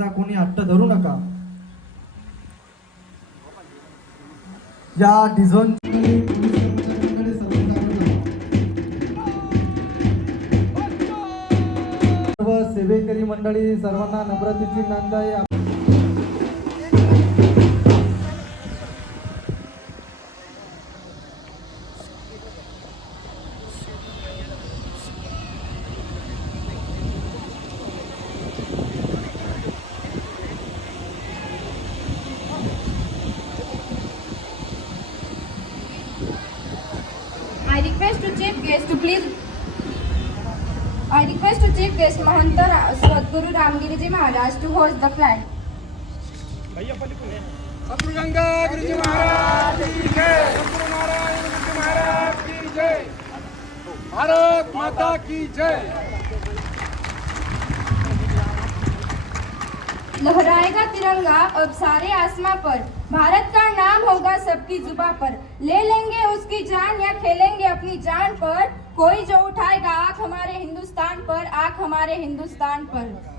कोणी हट्ट धरू नका. या डिझोन सर्व सेवेकरी मंडळी सर्वांना नम्रतेची विनंती request to chief guest to please. I request to chief guest Mahanta Ra- Sadguru Ramgiriji Maharaj to host the flag. सतगंगा गुरुजी महाराज की जय सतगुरु नारायण गुरुजी महाराज की जय भारत माता की जय लहराएगा तिरंगा अब सारे आसमां पर भारत का नाम होगा सबकी जुबा पर। ले लेंगे उसकी जान या खेलेंगे अपनी जान पर। कोई जो उठाएगा आंख हमारे हिंदुस्तान पर आंख हमारे हिंदुस्तान पर।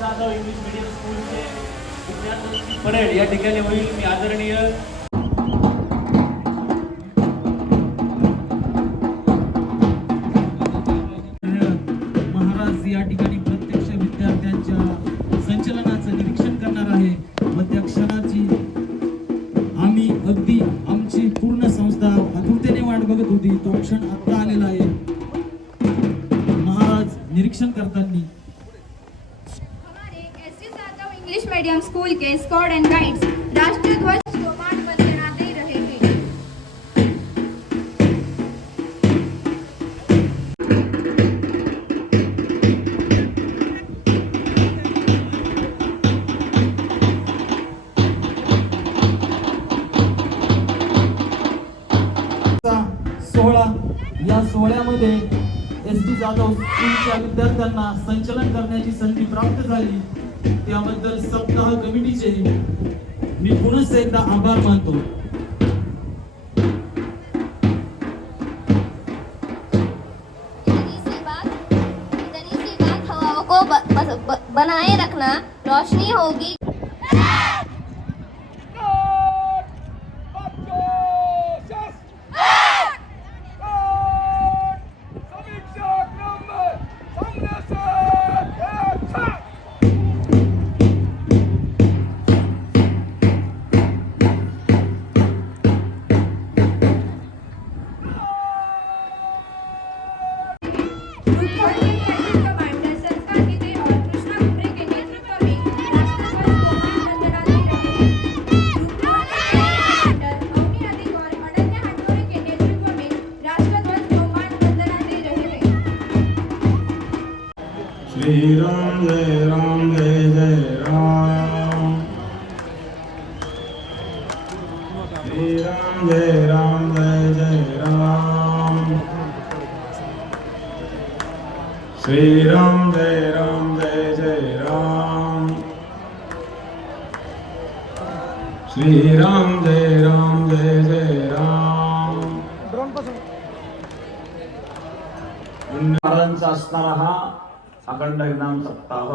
जाधव इंग्लिश मीडियम स्कूलचे विद्यार्थ्यांची परेड या ठिकाणी होईल. मी आदरणीय मीडियम स्कूल के स्कॉड एंड गाइड्स राष्ट्रीय ध्वज सोहळा. या सोहळ्यामध्ये एस टी जाधव स्कूलच्या विद्यार्थ्यांना संचलन करण्याची संधी प्राप्त झाली. त्याबद्दल सप्ताह कमिटीचे मी पुनश्च एकदा आभार मानतो. बनाए रखना. रोशनी होगी श्री राम जय राम जय जय राम. श्री राम जय राम जय जय राम श्री राम जय राम जय जय राम श्री राम जय राम जय जय राम महाराजांचा असणारा हा अखंड हरिनाम सप्ताह.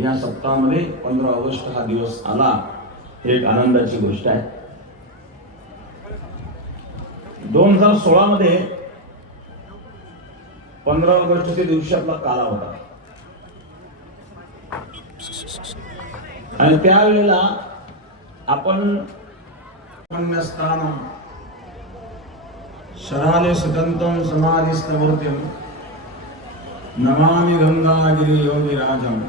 या सप्ताहामध्ये पंधरा ऑगस्ट हा दिवस आला. हे एक आनंदाची गोष्ट आहे. दोन हजार सोळा मध्ये पंधरा ऑगस्टच्या दिवशी आपला काला होता. आणि त्यावेळेला आपण पुण्यस्थानं शराले सुदन्तं समाधिस्थमूर्तिं नमामि गंगागिरी योगिराजम्